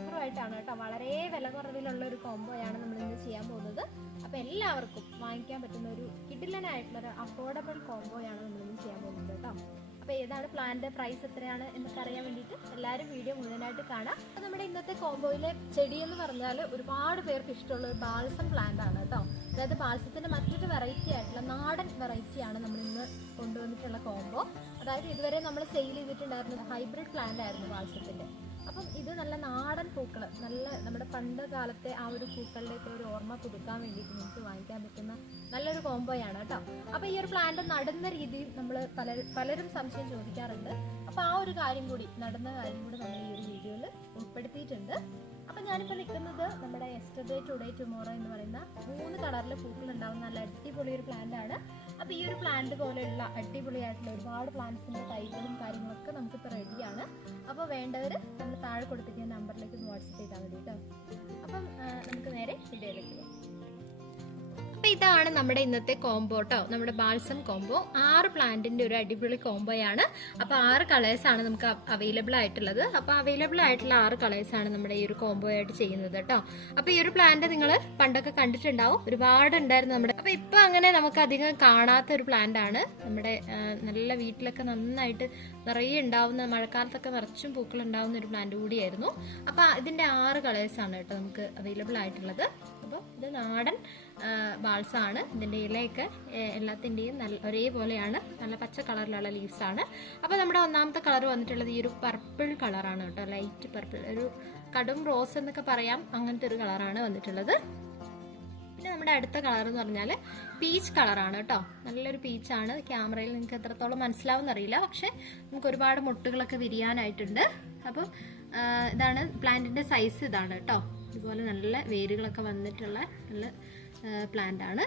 ഓഫറുമായിട്ടാണ് കേട്ടോ. വളരെ വില കുറവിലുള്ള ഒരു കോംബോയാണ് നമ്മളിന്ന് ചെയ്യാൻ പോകുന്നത്. അപ്പോൾ എല്ലാവർക്കും വാങ്ങിക്കാൻ പറ്റുന്ന ഒരു കിടിലനായിട്ടുള്ള ഒരു അഫോർഡബിൾ കോംബോയാണ് നമ്മളിന്ന് ചെയ്യാൻ പോകുന്നത് കേട്ടോ. അപ്പോൾ ഏതാണ് പ്ലാനിന്റെ പ്രൈസ് എത്രയാണ് എന്നൊക്കെ അറിയാൻ വേണ്ടിയിട്ട് എല്ലാവരും വീഡിയോ മുഴുവനായിട്ട് കാണാം. അപ്പോൾ നമ്മുടെ ഇന്നത്തെ കോംബോയിലെ ചെടി എന്ന് പറഞ്ഞാൽ ഒരുപാട് പേർക്ക് ഇഷ്ടമുള്ള ഒരു ബാൾസം പ്ലാന്റ് ആണ് കേട്ടോ. അതായത് ബാൽസത്തിന്റെ മറ്റൊരു വെറൈറ്റി ആയിട്ടുള്ള നാടൻ വെറൈറ്റിയാണ് നമ്മൾ ഇന്ന് കൊണ്ടുവന്നിട്ടുള്ള കോംബോ അതായത് ഇതുവരെ നമ്മൾ സെയിൽ ചെയ്തിട്ടുണ്ടായിരുന്നത് ഹൈബ്രിഡ് പ്ലാന്റ് ആയിരുന്നു ബാൽസത്തിന്റെ അപ്പം ഇത് നല്ല നാടൻ പൂക്കൾ നല്ല നമ്മുടെ പണ്ട് കാലത്തെ ആ ഒരു പൂക്കളുടെ ഒക്കെ ഒരു ഓർമ്മ പുതുക്കാൻ വേണ്ടിയിട്ട് നമുക്ക് വാങ്ങിക്കാൻ പറ്റുന്ന നല്ലൊരു കോംബോയാണ് കേട്ടോ. അപ്പോൾ ഈ ഒരു പ്ലാന്റ് നടുന്ന രീതി നമ്മൾ പല പലരും സംശയം ചോദിക്കാറുണ്ട്. അപ്പോൾ ആ ഒരു കാര്യം കൂടി നടുന്ന കാര്യം കൂടി നമ്മൾ ഈ ഒരു വീഡിയോയിൽ ഉൾപ്പെടുത്തിയിട്ടുണ്ട്. അപ്പം ഞാനിപ്പോൾ നിൽക്കുന്നത് നമ്മുടെ എസ്റ്റർഡേ ടുഡേ ടുമോറോ എന്ന് പറയുന്ന മൂന്ന് കളറിലെ പൂക്കൾ ഉണ്ടാവുന്ന നല്ല അടിപൊളി ഒരു പ്ലാന്റ് ആണ്. ഒരു പ്ലാന്റ് പോലെയുള്ള അടിപൊളിയായിട്ടുള്ള ഒരുപാട് പ്ലാന്റ്സിന്റെ തൈകളും കാര്യങ്ങളൊക്കെ നമുക്കിപ്പോൾ റെഡിയാണ് അപ്പോൾ വേണ്ടവർ നമ്മൾ താഴെ കൊടുത്തിരിക്കുന്ന നമ്പറിലേക്ക് ഒന്ന് വാട്സപ്പ് ചെയ്താൽ മതി കേട്ടോ അപ്പം നമുക്ക് നേരെ വീഡിയോയിലേക്ക് പോകാം. ഇതാണ് നമ്മുടെ ഇന്നത്തെ കോംബോ കേട്ടോ നമ്മുടെ ബാൾസം കോംബോ ആറ് പ്ലാന്റിന്റെ ഒരു അടിപൊളി കോംബോയാണ് അപ്പൊ ആറ് കളേഴ്സ് ആണ് നമുക്ക് അവൈലബിൾ ആയിട്ടുള്ളത്. അപ്പൊ അവൈലബിൾ ആയിട്ടുള്ള ആറ് കളേഴ്സ് ആണ് നമ്മുടെ ഈ ഒരു കോംബോ ആയിട്ട് ചെയ്യുന്നത് കേട്ടോ അപ്പൊ ഈ ഒരു പ്ലാന്റ് നിങ്ങൾ പണ്ടൊക്കെ കണ്ടിട്ടുണ്ടാവും. ഒരുപാട് ഉണ്ടായിരുന്നു നമ്മുടെ അപ്പൊ ഇപ്പൊ അങ്ങനെ നമുക്ക് അധികം കാണാത്ത ഒരു പ്ലാന്റ് ആണ്. നമ്മുടെ നല്ല വീട്ടിലൊക്കെ നന്നായിട്ട് നിറയെ ഉണ്ടാവുന്ന മഴക്കാലത്തൊക്കെ നിറച്ചും പൂക്കൾ ഉണ്ടാവുന്ന ഒരു പ്ലാന്റ് കൂടിയായിരുന്നു. അപ്പൊ ഇതിന്റെ ആറ് കളേഴ്സ് ആണ് കേട്ടോ നമുക്ക് അവൈലബിൾ ആയിട്ടുള്ളത്. അപ്പോൾ ഇത് നാടൻ ബാൾസാണ്. ഇതിന്റെ ഇലയൊക്കെ എല്ലാത്തിന്റെയും നല്ല ഒരേപോലെയാണ്. നല്ല പച്ച കളറിലുള്ള ലീവ്സാണ്. അപ്പോൾ നമ്മുടെ ഒന്നാമത്തെ കളർ വന്നിട്ടുള്ളത് ഈ ഒരു പർപ്പിൾ കളറാണ് കേട്ടോ. ലൈറ്റ് പർപ്പിൾ ഒരു കടും റോസ് എന്നൊക്കെ പറയാം. അങ്ങനത്തെ ഒരു കളറാണ് വന്നിട്ടുള്ളത്. പിന്നെ നമ്മുടെ അടുത്ത കളർ എന്ന് പറഞ്ഞാൽ പീച്ച് കളറാണ് കേട്ടോ. നല്ലൊരു പീച്ചാണ്. ക്യാമറയിൽ നിങ്ങൾക്ക് എത്രത്തോളം മനസ്സിലാവും എന്നറിയില്ല. പക്ഷെ നമുക്ക് ഒരുപാട് മുട്ടുകളൊക്കെ വിരിയാനായിട്ടുണ്ട്. അപ്പം ഇതാണ് പ്ലാന്റിന്റെ സൈസ് ഇതാണ് കേട്ടോ. ഇതുപോലെ നല്ല വേരുകളൊക്കെ വന്നിട്ടുള്ള നല്ല പ്ലാന്റ് ആണ്.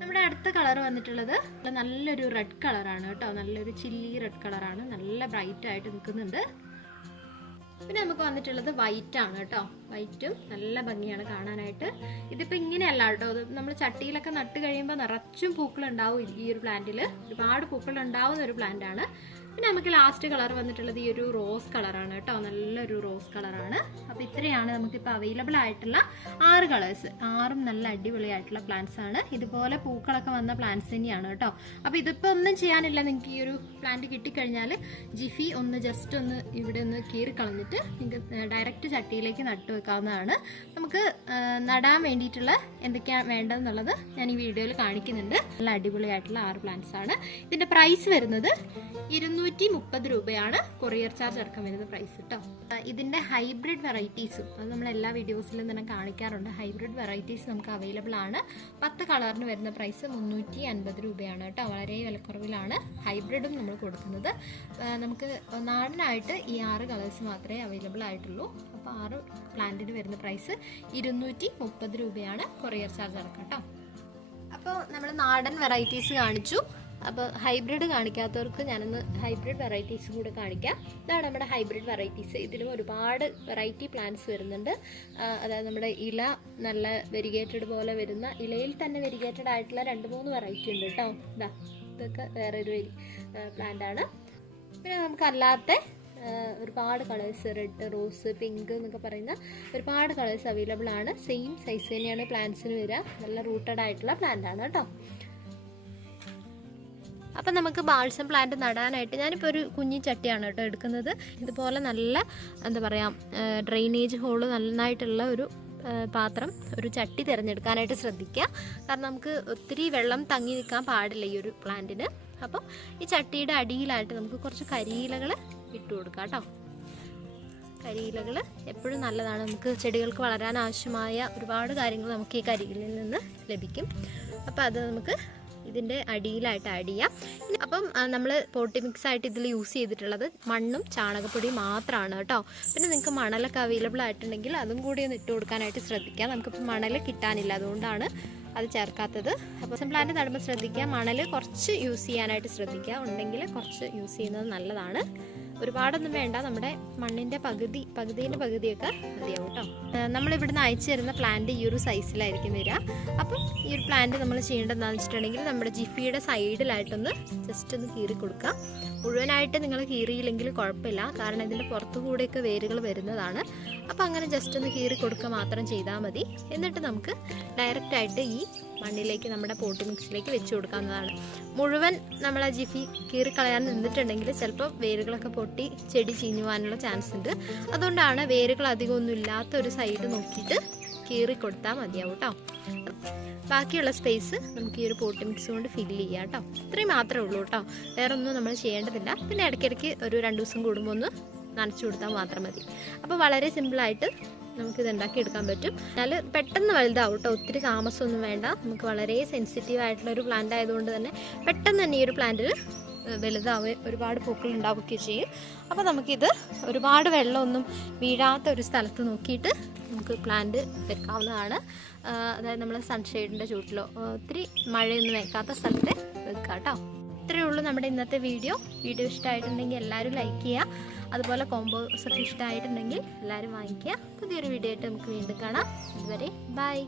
നമ്മുടെ അടുത്ത കളർ വന്നിട്ടുള്ളത് നല്ലൊരു റെഡ് കളറാണ് കേട്ടോ. നല്ലൊരു ചില്ലി റെഡ് കളറാണ് നല്ല ബ്രൈറ്റ് ആയിട്ട് നിൽക്കുന്നുണ്ട്. പിന്നെ നമുക്ക് വന്നിട്ടുള്ളത് വൈറ്റ് ആണ് കേട്ടോ. വൈറ്റും നല്ല ഭംഗിയാണ് കാണാനായിട്ട്. ഇതിപ്പോ ഇങ്ങനെയല്ല കേട്ടോ. ഇത് നമ്മൾ ചട്ടിയിലൊക്കെ നട്ട് കഴിയുമ്പോൾ നിറച്ചും പൂക്കൾ ഉണ്ടാവും ഈ ഒരു പ്ലാന്റിൽ ഒരുപാട് പൂക്കൾ ഉണ്ടാവുന്ന ഒരു പ്ലാന്റ് ആണ് പിന്നെ നമുക്ക് ലാസ്റ്റ് കളർ വന്നിട്ടുള്ളത് ഈ ഒരു റോസ് കളറാണ് കേട്ടോ. നല്ലൊരു റോസ് കളറാണ് അപ്പോൾ ഇത്രയാണ് നമുക്കിപ്പോൾ അവൈലബിൾ ആയിട്ടുള്ള ആറ് കളേഴ്സ് ആറും നല്ല അടിപൊളിയായിട്ടുള്ള പ്ലാന്റ്സ് ആണ്. ഇതുപോലെ പൂക്കളൊക്കെ വന്ന പ്ലാന്റ്സ് തന്നെയാണ് കേട്ടോ. അപ്പോൾ ഇതിപ്പോൾ ഒന്നും ചെയ്യാനില്ല. നിങ്ങൾക്ക് ഈ ഒരു പ്ലാന്റ് കിട്ടിക്കഴിഞ്ഞാൽ ജിഫി ഒന്ന് ജസ്റ്റ് ഒന്ന് ഇവിടെ ഒന്ന് കീറി കളഞ്ഞിട്ട് നിങ്ങൾക്ക് ഡയറക്റ്റ് ചട്ടിയിലേക്ക് നട്ടു വെക്കാവുന്നതാണ് നമുക്ക് നടാൻ വേണ്ടിയിട്ടുള്ള എന്തൊക്കെയാണ് വേണ്ടതെന്നുള്ളത് ഞാൻ ഈ വീഡിയോയിൽ കാണിക്കുന്നുണ്ട്. നല്ല അടിപൊളിയായിട്ടുള്ള ആറ് പ്ലാന്റ്സ് ആണ്. ഇതിന്റെ പ്രൈസ് വരുന്നത് ഇരുന്നൂറ്റി മുപ്പത് രൂപയാണ്. കൊറിയർ ചാർജ് അടക്കം വരുന്ന പ്രൈസ് കേട്ടോ ഇതിന്റെ ഹൈബ്രിഡ് വെറൈറ്റീസും അത് നമ്മൾ എല്ലാ വീഡിയോസിലും തന്നെ കാണിക്കാറുണ്ട്. ഹൈബ്രിഡ് വെറൈറ്റീസ് നമുക്ക് അവൈലബിൾ ആണ്. പത്ത് കളറിന് വരുന്ന പ്രൈസ് മുന്നൂറ്റി അൻപത് രൂപയാണ് കേട്ടോ. വളരെ വിലക്കുറവിലാണ് ഹൈബ്രിഡും നമ്മൾ കൊടുക്കുന്നത്. നമുക്ക് നാടനായിട്ട് ഈ ആറ് കളേഴ്സ് മാത്രമേ അവൈലബിൾ ആയിട്ടുള്ളൂ. അപ്പോൾ ആറ് പ്ലാന്റിന് വരുന്ന പ്രൈസ് ഇരുന്നൂറ്റി മുപ്പത് രൂപയാണ് കൊറിയർ ചാർജ് അടക്കം കേട്ടോ. അപ്പോൾ നമ്മൾ നാടൻ വെറൈറ്റീസ് കാണിച്ചു. അപ്പോൾ ഹൈബ്രിഡ് കാണിക്കാത്തവർക്ക് ഞാനൊന്ന് ഹൈബ്രിഡ് വെറൈറ്റീസ് കൂടെ കാണിക്കാം. ഇതാണ് നമ്മുടെ ഹൈബ്രിഡ് വെറൈറ്റീസ് ഇതിലും ഒരുപാട് വെറൈറ്റി പ്ലാന്റ്സ് വരുന്നുണ്ട്. അതായത് നമ്മുടെ ഇല നല്ല വെരിഗേറ്റഡ് പോലെ വരുന്ന ഇലയിൽ തന്നെ വെരിഗേറ്റഡ് ആയിട്ടുള്ള രണ്ട് മൂന്ന് വെറൈറ്റി ഉണ്ട് കേട്ടോ. ഇതാ ഇതൊക്കെ വേറൊരു പ്ലാന്റ് ആണ്. പിന്നെ നമുക്കല്ലാത്ത ആ, ഒരുപാട് കളേഴ്സ് റെഡ് റോസ് പിങ്ക് എന്നൊക്കെ പറയുന്ന ഒരുപാട് കളേഴ്സ് അവൈലബിൾ ആണ്. സെയിം സൈസ് തന്നെയാണ് പ്ലാന്റ്സിന് വരിക. നല്ല റൂട്ടഡ് ആയിട്ടുള്ള പ്ലാന്റ് ആണ് കേട്ടോ. അപ്പം നമുക്ക് ബാൾസം പ്ലാന്റ് നടാനായിട്ട് ഞാനിപ്പോൾ ഒരു കുഞ്ഞി ചട്ടിയാണ് കേട്ടോ എടുക്കുന്നത്. ഇതുപോലെ നല്ല എന്താ പറയുക ഡ്രെയിനേജ് ഹോൾ നന്നായിട്ടുള്ള ഒരു പാത്രം ഒരു ചട്ടി തിരഞ്ഞെടുക്കാനായിട്ട് ശ്രദ്ധിക്കുക. കാരണം നമുക്ക് ഒത്തിരി വെള്ളം തങ്ങി നിൽക്കാൻ പാടില്ല ഈ ഒരു പ്ലാന്റിന് അപ്പം ഈ ചട്ടിയുടെ അടിയിലായിട്ട് നമുക്ക് കുറച്ച് കരിയിലകൾ ഇട്ട് കൊടുക്കാം കേട്ടോ. കരിയിലകൾ എപ്പോഴും നല്ലതാണ്. നമുക്ക് ചെടികൾക്ക് വളരാൻ ആവശ്യമായ ഒരുപാട് കാര്യങ്ങൾ നമുക്ക് ഈ കരിയിലിൽ നിന്ന് ലഭിക്കും. അപ്പോൾ അത് നമുക്ക് ഇതിന്റെ അടിയിലായിട്ട് ആഡ് ചെയ്യാം. അപ്പം നമ്മൾ പോട്ടി മിക്സ് ആയിട്ട് ഇതിൽ യൂസ് ചെയ്തിട്ടുള്ളത് മണ്ണും ചാണകപ്പൊടിയും മാത്രമാണ് കേട്ടോ. പിന്നെ നിങ്ങൾക്ക് മണലൊക്കെ അവൈലബിൾ ആയിട്ടുണ്ടെങ്കിൽ അതും കൂടി ഒന്ന് ഇട്ട് കൊടുക്കാനായിട്ട് ശ്രദ്ധിക്കാം. നമുക്കിപ്പോൾ മണൽ കിട്ടാനില്ല അതുകൊണ്ടാണ് അത് ചേർക്കാത്തത്. അപ്പോൾ പ്ലാന്റ് നടുമ്പോൾ ശ്രദ്ധിക്കുക. മണൽ കുറച്ച് യൂസ് ചെയ്യാനായിട്ട് ശ്രദ്ധിക്കുക. ഉണ്ടെങ്കിൽ കുറച്ച് യൂസ് ചെയ്യുന്നത് നല്ലതാണ്. ഒരുപാടൊന്നും വേണ്ട. നമ്മുടെ മണ്ണിന്റെ പകുതി പകുതിന്റെ പകുതിയൊക്കെ മതിയാവും കേട്ടോ നമ്മളിവിടുന്ന് അയച്ചു തരുന്ന പ്ലാന്റ് ഈ ഒരു സൈസിലായിരിക്കും വരിക. അപ്പം ഈ ഒരു പ്ലാന്റ് നമ്മൾ ചെയ്യേണ്ടതെന്ന് വെച്ചിട്ടുണ്ടെങ്കിൽ നമ്മുടെ ജിഫിയുടെ സൈഡിലായിട്ടൊന്ന് ജസ്റ്റ് ഒന്ന് കീറി കൊടുക്കുക മുഴുവനായിട്ട് നിങ്ങൾ കീറിയില്ലെങ്കിൽ കുഴപ്പമില്ല. കാരണം ഇതിന്റെ പുറത്തുകൂടെയൊക്കെ വേരുകൾ വരുന്നതാണ്. അപ്പോൾ അങ്ങനെ ജസ്റ്റ് ഒന്ന് കീറി കൊടുക്കുക മാത്രം ചെയ്താൽ മതി. എന്നിട്ട് നമുക്ക് ഡയറക്റ്റായിട്ട് ഈ മണ്ണിലേക്ക് നമ്മുടെ പോട്ട് മിക്സിലേക്ക് വെച്ച് കൊടുക്കാവുന്നതാണ്. മുഴുവൻ നമ്മൾ ആ ജിഫി കീറി കളയാൻ നിന്നിട്ടുണ്ടെങ്കിൽ ചിലപ്പോൾ വേരുകളൊക്കെ പൊട്ടി ചെടി ചീഞ്ഞു പോകാനുള്ള ചാൻസ് ഉണ്ട്. അതുകൊണ്ടാണ് വേരുകൾ അധികമൊന്നും ഇല്ലാത്ത ഒരു സൈഡ് നോക്കിയിട്ട് കീറി കൊടുത്താൽ മതിയാവും കേട്ടോ ബാക്കിയുള്ള സ്പേസ് നമുക്ക് ഈ ഒരു പോട്ടി മിക്സ് കൊണ്ട് ഫില്ല് ചെയ്യാം കേട്ടോ ഇത്രയും മാത്രമേ ഉള്ളൂ കേട്ടോ വേറെ ഒന്നും നമ്മൾ ചെയ്യേണ്ടതില്ല. പിന്നെ ഇടയ്ക്കിടയ്ക്ക് ഒരു രണ്ട് ദിവസം കൂടുമ്പോൾ ഒന്ന് നനച്ചു കൊടുത്താൽ മാത്രം മതി. അപ്പോൾ വളരെ സിമ്പിളായിട്ട് നമുക്കിത് ഉണ്ടാക്കിയെടുക്കാൻ പറ്റും. എന്നാൽ പെട്ടെന്ന് വലുതാവും കേട്ടോ ഒത്തിരി താമസമൊന്നും വേണ്ട. നമുക്ക് വളരെ സെൻസിറ്റീവ് ആയിട്ടുള്ള ഒരു പ്ലാന്റ് ആയതുകൊണ്ട് തന്നെ പെട്ടെന്ന് തന്നെ ഈ ഒരു പ്ലാന്റിൽ വലുതാവുകയും ഒരുപാട് പൂക്കൾ ഉണ്ടാവുകയൊക്കെ ചെയ്യും. അപ്പോൾ നമുക്കിത് ഒരുപാട് വെള്ളമൊന്നും വീഴാത്ത ഒരു സ്ഥലത്ത് നോക്കിയിട്ട് നമുക്ക് പ്ലാന്റ് വെക്കാവുന്നതാണ്. അതായത് നമ്മൾ സൺഷെയ്ഡിന്റെ ചൂട്ടിലോ ഒത്തിരി മഴയൊന്നും വെക്കാത്ത സ്ഥലത്ത് വെക്കാം കേട്ടോ ഇത്രയേ ഉള്ളൂ നമ്മുടെ ഇന്നത്തെ വീഡിയോ. വീഡിയോ ഇഷ്ടമായിട്ടുണ്ടെങ്കിൽ എല്ലാവരും ലൈക്ക് ചെയ്യുക അതുപോലെ കോമ്പോസ് ഒക്കെ ഇഷ്ടമായിട്ടുണ്ടെങ്കിൽ എല്ലാവരും വാങ്ങിക്കുക. പുതിയൊരു വീഡിയോ ആയിട്ട് നമുക്ക് വീണ്ടും കാണാം. ഇതുവരെ ബൈ